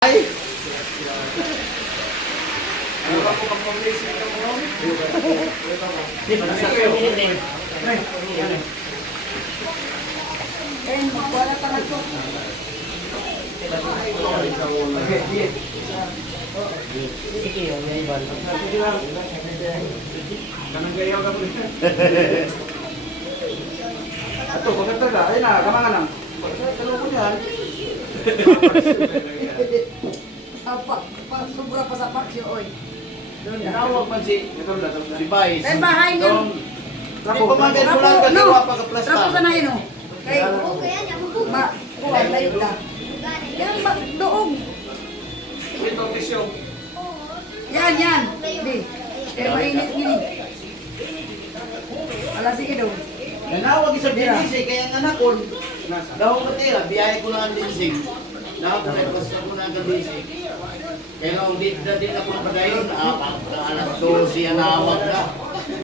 Ay! Wala pa na to. Sige, may ibal. Kanang gayaw ka po. Ato, maganda ka. Ayun na, kamangan lang. Kalong ko yan. Sobra pa sa paksyo, oy. Tinawag man si Ito lang, ito si lang. Vice. Kay bahay niya. Hindi pa man kayo lang kagawa pa ka plastar. Trapo sa na yun, oh. Kay, kuwan, layo na. Yan, doog. Ito, tisyo. Yan. Di. Kaya mainit gini. Alas, sige daw. Nanawag isa binisig kaya nga nakon. Daw ko tira, biyaya ko lang ang dinsig. Nakapagpas ko na ang dinsig. Kaya nung di ako napagayon, alas 12 ang nawag na.